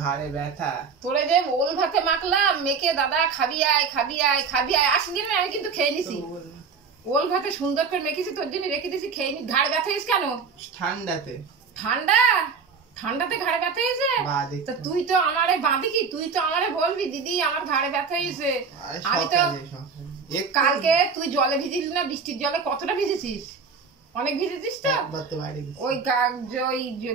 ঘাড়ে ব্যথা। তোরে যে ওল ভাতে মাখলাম মেখে, দাদা খাবি আয় খাবি আয় খাবি আয়, আসলি না? আমি কিন্তু খেয়ে নিছি। ওল ভাতে সুন্দর করে মেখেছি, তোর জন্য রেখে দিয়েছি, খেয়ে নি। ঘাড়ে ব্যথা হয়েছে কেন? ঠান্ডাতে। ঠান্ডা? ঠান্ডাতে ঘাড়ে ব্যথা হয়েছে? তো তুই তো আমারে বাঁধি কি, তুই তো আমারে বলবি দিদি আমার ঘাড়ে ব্যথা হয়েছে। আমি তো কালকে তুই জলে ভিজিলি না, বৃষ্টির জলে? কতটা ভিজেছিস? অনেক ভিজেছিস তো। ওই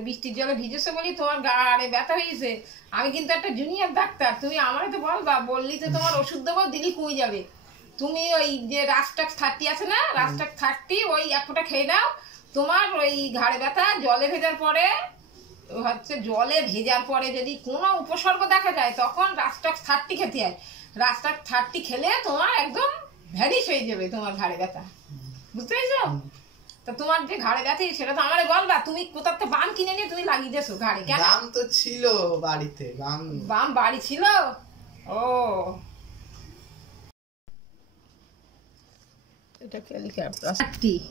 বৃষ্টির জলে ভিজেছে বলি তোমার গাড়ে ব্যথা হয়েছে। আমি কিন্তু একটা জুনিয়র ডাক্তার, তুমি আমারে তো বলবা, বললি তো তোমার ওষুধ দেবো, দিলি কমে যাবে। তুমি ওই যে রাস্টাক্স 30 আছে না, রাস্টাক্স 30 ওই এক ফোঁটা খেয়ে নাও, তোমার ওই ঘাড়ে ব্যথা জলে ভেজার পরে হচ্ছে, জলে ভেজার পরে যদি কোনো উপসর্গ দেখা যায় তখন রাস্টাক্স 30 খেতে হয়। রাস্টাক্স 30 খেলে তোমার একদম ভ্যানিশ হয়ে যাবে তোমার ঘাড়ে ব্যথা, বুঝতে পেরেছো? তা তোমার যে ঘাড়ে ব্যথা সেটা তো আমারে বলবা। তুমি কোথাও তো বাম কিনে নিয়ে তুমি লাগিয়ে দিয়েছো ঘাড়ে, কেন? বাম তো ছিল বাড়িতে। বাম বাড়ি ছিল? ও, এটা ক্যালিকার 30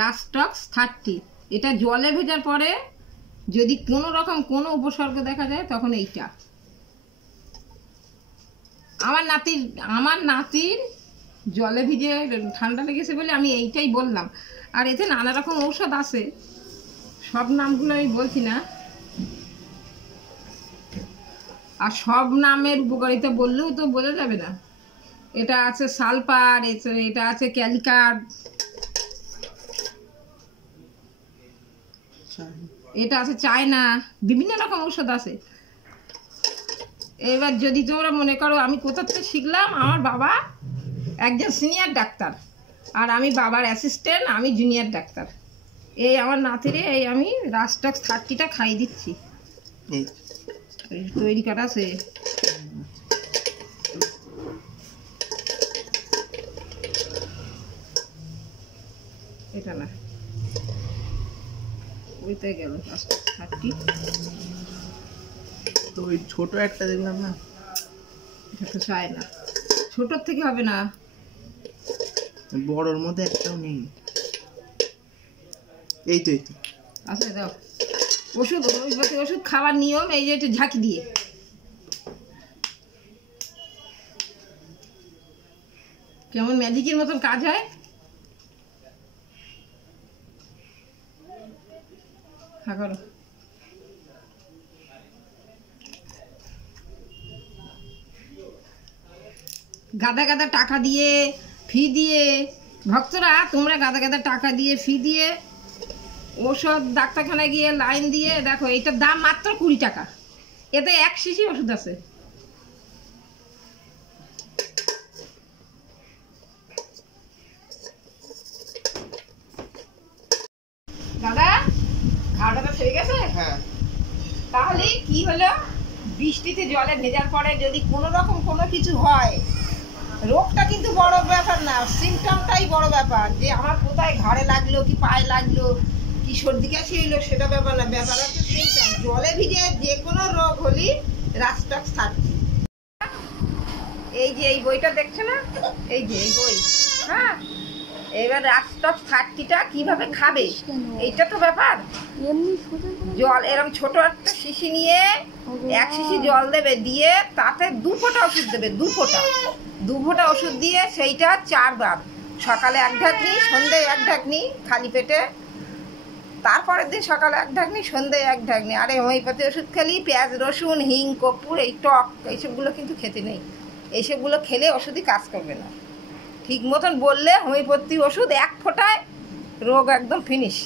রাস্টক্স 30, এটা জলে ভেজার পরে যদি কোনো রকম কোনো উপসর্গ দেখা যায় তখন এইটা। আমার নাতির জলে ভিজে ঠান্ডা লেগেছে বলে আমি এইটাই বললাম। আর এতে নানা রকম ঔষধ আছে, সব নামগুলো আমি বলছি না, আর সব নামের উপকারিতা বললেও তো বোঝা যাবে না। এটা আছে সালফার, এটা আছে ক্যালিকার, এটা আছে চায়না, বিভিন্ন রকম ঔষধ আছে। এবার যদি তোমরা মনে করো আমি কোথা থেকে শিখলাম, আমার বাবা একজন সিনিয়র ডাক্তার আর আমি বাবার অ্যাসিস্ট্যান্ট, আমি জুনিয়র ডাক্তার। এই আমার নাতিরে এই আমি রাস্টক্স 30টা খাই দিচ্ছি, তৈরি করা আছে। এটা না, ওইতে গেল রাস্টক্স 30। তো ওই ছোট একটা দেখলাম না, এটা তো চায় না, ছোটোর থেকে হবে না, বড়োর মধ্যে একটাও নেই। এই তো আচ্ছা দাও ওষুধ। ওষুধ খাওয়ার নিয়ম এই যে একটু ঝাঁকি দিয়ে, কেমন ম্যাজিকের মতন কাজ হয়। হ্যাঁ করো। গাদা গাদা টাকা দিয়ে ফি দিয়ে, ভক্তরা তোমরা গাদা গাদা টাকা দিয়ে ফি দিয়ে ওষুধ ডাক্তারখানায় গিয়ে লাইন দিয়ে দেখো, এইটার দাম মাত্র 20 টাকা, এতে 1 শিশি ওষুধ আছে। দাদা ঘাড়টা ছেড়ে গেছে? হ্যাঁ। তাহলে কি হলো, বৃষ্টিতে জলে ভেজার পরে যদি কোনো রকম কোনো কিছু হয়, রোগটা কিন্তু বড় ব্যাপার না, সিমটমটাই বড় ব্যাপার। যে আমার কোথায় ঘাড়ে লাগলো কি পায়ে লাগলো কি সর্দি কাশি হইলো সেটা ব্যাপার না, ব্যাপার হচ্ছে সিমটম। জলে ভিজে যে কোনো রোগ হলি রাস্টক্স 30। এই যে এই বইটা দেখছো না, এই যে এই বই, হ্যাঁ, এবার রাস্টক্স 30টা কিভাবে খাবে এইটা তো ব্যাপার। জল এরকম ছোট একটা শিশি নিয়ে 1 শিশি জল দেবে, দিয়ে তাতে 2 ফোঁটা ওষুধ দেবে, 2 ফোঁটা ওষুধ দিয়ে সেইটা 4 বার, সকালে 1 ঢাকনি, সন্ধ্যায় 1 ঢাকনি খালি পেটে, তারপরের দিন সকালে 1 ঢাকনি, সন্ধ্যায় 1 ঢাকনি। আর এই হোমিওপ্যাথি ওষুধ খেলি পেঁয়াজ রসুন হিং কর্পূর এই টক এইসবগুলো কিন্তু খেতে নেই, এইসবগুলো খেলে ওষুধই কাজ করবে না। ঠিক মতন বললে হোমিওপ্যাথি ওষুধ 1 ফোঁটায় রোগ একদম ফিনিশ।